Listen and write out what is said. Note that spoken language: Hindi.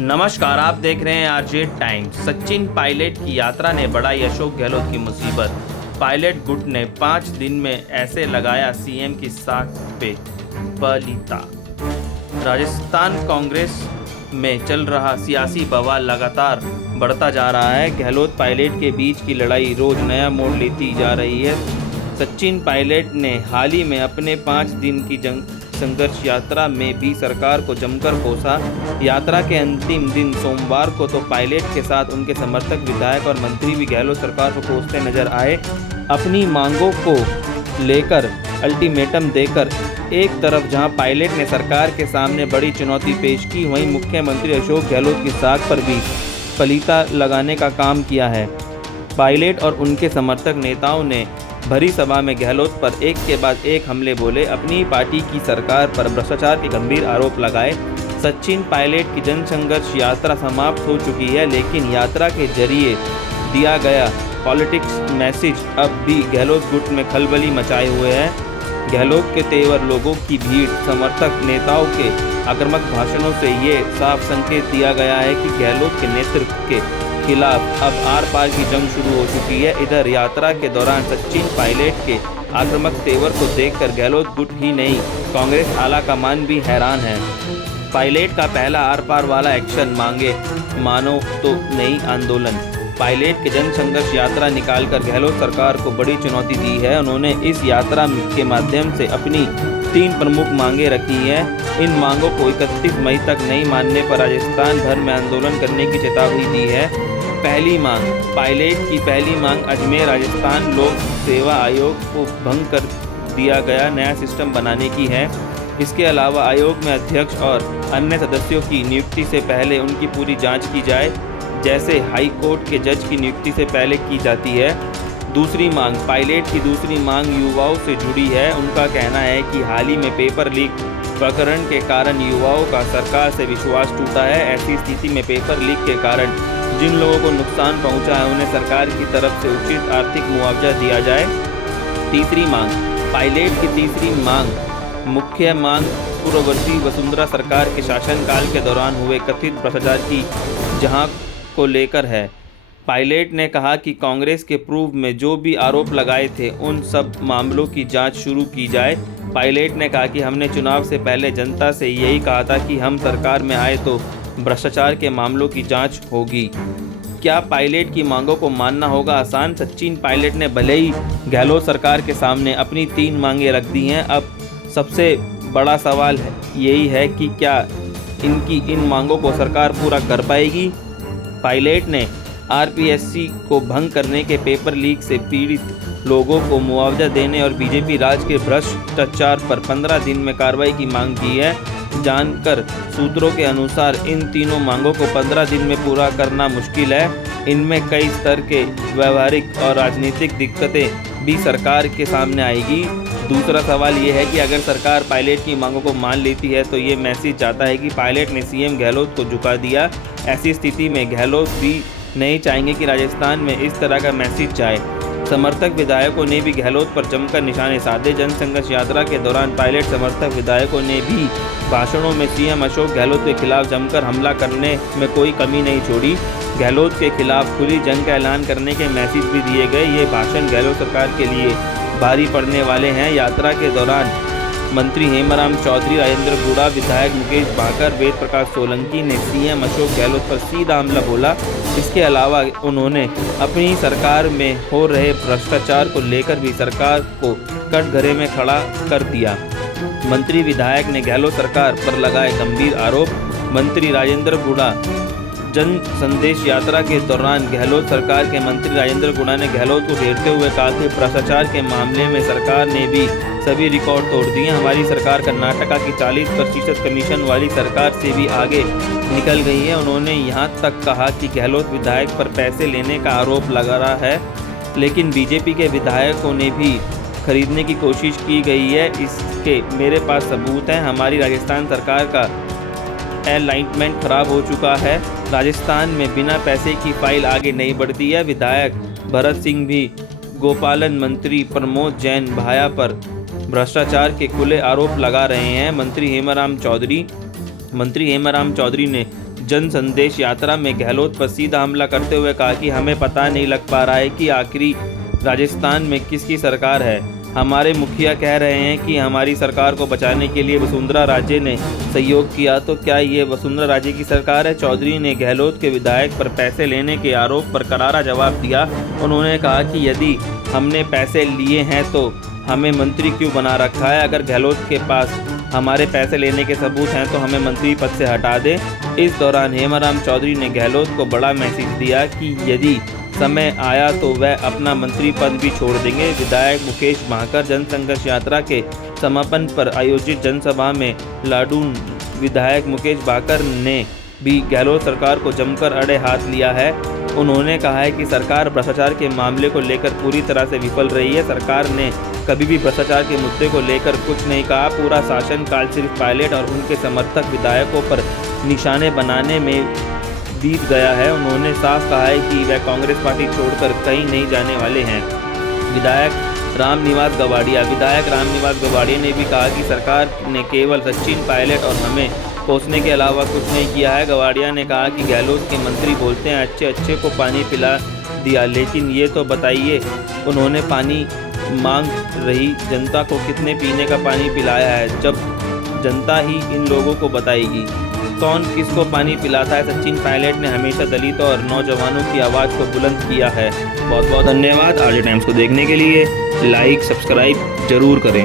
नमस्कार, आप देख रहे हैं आरजे टाइम्स। सचिन पायलट की यात्रा ने बढ़ाई अशोक गहलोत की मुसीबत। पायलट गुट ने 5 दिन में ऐसे लगाया सीएम की साख पे पलीता। राजस्थान कांग्रेस में चल रहा सियासी बवाल लगातार बढ़ता जा रहा है। गहलोत पायलट के बीच की लड़ाई रोज नया मोड़ लेती जा रही है। सचिन पायलट ने हाल ही में अपने 5 दिन की संघर्ष यात्रा में भी सरकार को जमकर कोसा। यात्रा के अंतिम दिन सोमवार को तो पायलट के साथ उनके समर्थक, विधायक और मंत्री भी गहलोत सरकार को कोसते नजर आए। अपनी मांगों को लेकर अल्टीमेटम देकर एक तरफ जहां पायलट ने सरकार के सामने बड़ी चुनौती पेश की, वहीं मुख्यमंत्री अशोक गहलोत की साख पर भी पलीता लगाने का काम किया है। पायलट और उनके समर्थक नेताओं ने भरी सभा में गहलोत पर एक के बाद एक हमले बोले, अपनी पार्टी की सरकार पर भ्रष्टाचार के गंभीर आरोप लगाए। सचिन पायलट की जनसंघर्ष यात्रा समाप्त हो चुकी है, लेकिन यात्रा के जरिए दिया गया पॉलिटिक्स मैसेज अब भी गहलोत गुट में खलबली मचाए हुए है। गहलोत के तेवर लोगों की भीड़, समर्थक नेताओं के आक्रामक भाषणों से ये साफ संकेत दिया गया है कि गहलोत के नेतृत्व के खिलाफ अब आर पार की जंग शुरू हो चुकी है। इधर यात्रा के दौरान सचिन पायलट के आक्रामक तेवर को देखकर गहलोत गुट ही नहीं, कांग्रेस आला कमान भी हैरान है। पायलट का पहला आर पार वाला एक्शन मांगे मानो तो नई आंदोलन। पायलट के जनसंघर्ष यात्रा निकालकर गहलोत सरकार को बड़ी चुनौती दी है। उन्होंने इस यात्रा के माध्यम से अपनी 3 प्रमुख मांगे रखी हैं। इन मांगों को 31 मई तक नहीं मानने पर राजस्थान भर में आंदोलन करने की चेतावनी दी है। पहली मांग, पायलट की पहली मांग अजमेर राजस्थान लोक सेवा आयोग को भंग कर दिया गया नया सिस्टम बनाने की है। इसके अलावा आयोग में अध्यक्ष और अन्य सदस्यों की नियुक्ति से पहले उनकी पूरी जांच की जाए, जैसे हाई कोर्ट के जज की नियुक्ति से पहले की जाती है। दूसरी मांग, पायलट की दूसरी मांग युवाओं से जुड़ी है। उनका कहना है कि हाल ही में पेपर लीक प्रकरण के कारण युवाओं का सरकार से विश्वास टूटा है। ऐसी स्थिति में पेपर लीक के कारण जिन लोगों को नुकसान पहुंचा है, उन्हें सरकार की तरफ से उचित आर्थिक मुआवजा दिया जाए। तीसरी मांग, पायलट की तीसरी मांग, मुख्य मांग पूर्ववर्ती वसुंधरा सरकार के शासनकाल के दौरान हुए कथित भ्रष्टाचार की जहां को लेकर है। पायलट ने कहा कि कांग्रेस के पूर्व में जो भी आरोप लगाए थे, उन सब मामलों की जांच शुरू की जाए। पायलट ने कहा कि हमने चुनाव से पहले जनता से यही कहा था कि हम सरकार में आए तो भ्रष्टाचार के मामलों की जांच होगी। क्या पायलट की मांगों को मानना होगा आसान? सचिन पायलट ने भले ही गहलोत सरकार के सामने अपनी 3 मांगें रख दी हैं, अब सबसे बड़ा सवाल यही है कि क्या इनकी इन मांगों को सरकार पूरा कर पाएगी। पायलट ने आरपीएससी को भंग करने के पेपर लीक से पीड़ित लोगों को मुआवजा देने और बीजेपी राज के भ्रष्टाचार पर 15 दिन में कार्रवाई की मांग की है। जानकर सूत्रों के अनुसार इन तीनों मांगों को 15 दिन में पूरा करना मुश्किल है। इनमें कई स्तर के व्यवहारिक और राजनीतिक दिक्कतें भी सरकार के सामने आएगी। दूसरा सवाल ये है कि अगर सरकार पायलट की मांगों को मान लेती है तो ये मैसेज जाता है कि पायलट ने सीएम गहलोत को झुका दिया। ऐसी स्थिति में गहलोत भी नहीं चाहेंगे कि राजस्थान में इस तरह का मैसेज जाए। समर्थक विधायकों ने भी गहलोत पर जमकर निशाने साधे। जनसंघर्ष यात्रा के दौरान पायलट समर्थक विधायकों ने भी भाषणों में सीएम अशोक गहलोत के खिलाफ जमकर हमला करने में कोई कमी नहीं छोड़ी। गहलोत के खिलाफ खुली जंग का ऐलान करने के मैसेज भी दिए गए। ये भाषण गहलोत सरकार के लिए भारी पड़ने वाले हैं। यात्रा के दौरान मंत्री हेमराम चौधरी, राजेंद्र गुड़ा, विधायक मुकेश भाकर, वेद प्रकाश सोलंकी ने सीएम अशोक गहलोत पर सीधा हमला बोला। इसके अलावा उन्होंने अपनी सरकार में हो रहे भ्रष्टाचार को लेकर भी सरकार को कटघरे में खड़ा कर दिया। मंत्री विधायक ने गहलोत सरकार पर लगाए गंभीर आरोप। मंत्री राजेंद्र गुड़ा, जन संदेश यात्रा के दौरान गहलोत सरकार के मंत्री राजेंद्र गुड़ा ने गहलोत को घेरते हुए कहा कि भ्रष्टाचार के मामले में सरकार ने भी सभी रिकॉर्ड तोड़ दिए। हमारी सरकार कर्नाटका की 40% कमीशन वाली सरकार से भी आगे निकल गई है। उन्होंने यहां तक कहा कि गहलोत विधायक पर पैसे लेने का आरोप लगा रहा है, लेकिन बीजेपी के विधायकों ने भी खरीदने की कोशिश की गई है। इसके मेरे पास सबूत हैं। हमारी राजस्थान सरकार का अलाइनमेंट खराब हो चुका है। राजस्थान में बिना पैसे की फाइल आगे नहीं बढ़ती है। विधायक भरत सिंह भी गोपालन मंत्री प्रमोद जैन भाया पर भ्रष्टाचार के खुले आरोप लगा रहे हैं। मंत्री हेमराम चौधरी ने जन संदेश यात्रा में गहलोत पर सीधा हमला करते हुए कहा कि हमें पता नहीं लग पा रहा है कि आखिरी राजस्थान में किसकी सरकार है। हमारे मुखिया कह रहे हैं कि हमारी सरकार को बचाने के लिए वसुंधरा राजे ने सहयोग किया, तो क्या ये वसुंधरा राजे की सरकार है? चौधरी ने गहलोत के विधायक पर पैसे लेने के आरोप पर करारा जवाब दिया। उन्होंने कहा कि यदि हमने पैसे लिए हैं तो हमें मंत्री क्यों बना रखा है? अगर गहलोत के पास हमारे पैसे लेने के सबूत हैं तो हमें मंत्री पद से हटा दें। इस दौरान हेमाराम चौधरी ने गहलोत को बड़ा मैसेज दिया कि यदि समय आया तो वह अपना मंत्री पद भी छोड़ देंगे। विधायक मुकेश भाकर जनसंघर्ष यात्रा के समापन पर आयोजित जनसभा में लाडून विधायक मुकेश भाकर ने भी गहलोत सरकार को जमकर अड़े हाथ लिया है। उन्होंने कहा है कि सरकार भ्रष्टाचार के मामले को लेकर पूरी तरह से विफल रही है। सरकार ने कभी भी भ्रष्टाचार के मुद्दे को लेकर कुछ नहीं कहा। पूरा शासनकाल सिर्फ पायलट और उनके समर्थक विधायकों पर निशाने बनाने में बीत गया है। उन्होंने साफ कहा है कि वह कांग्रेस पार्टी छोड़कर कहीं नहीं जाने वाले हैं। विधायक रामनिवास गवाड़िया ने भी कहा कि सरकार ने केवल सचिन पायलट और हमें कोसने के अलावा कुछ नहीं किया है। गवाड़िया ने कहा कि गहलोत के मंत्री बोलते हैं अच्छे को पानी पिला दिया, लेकिन ये तो बताइए उन्होंने पानी मांग रही जनता को कितने पीने का पानी पिलाया है, जब जनता ही इन लोगों को बताएगी कौन किसको पानी पिलाता है। सचिन पायलट ने हमेशा दलितों और नौजवानों की आवाज़ को बुलंद किया है। बहुत बहुत धन्यवाद। आरजे टाइम्स को देखने के लिए लाइक सब्सक्राइब जरूर करें।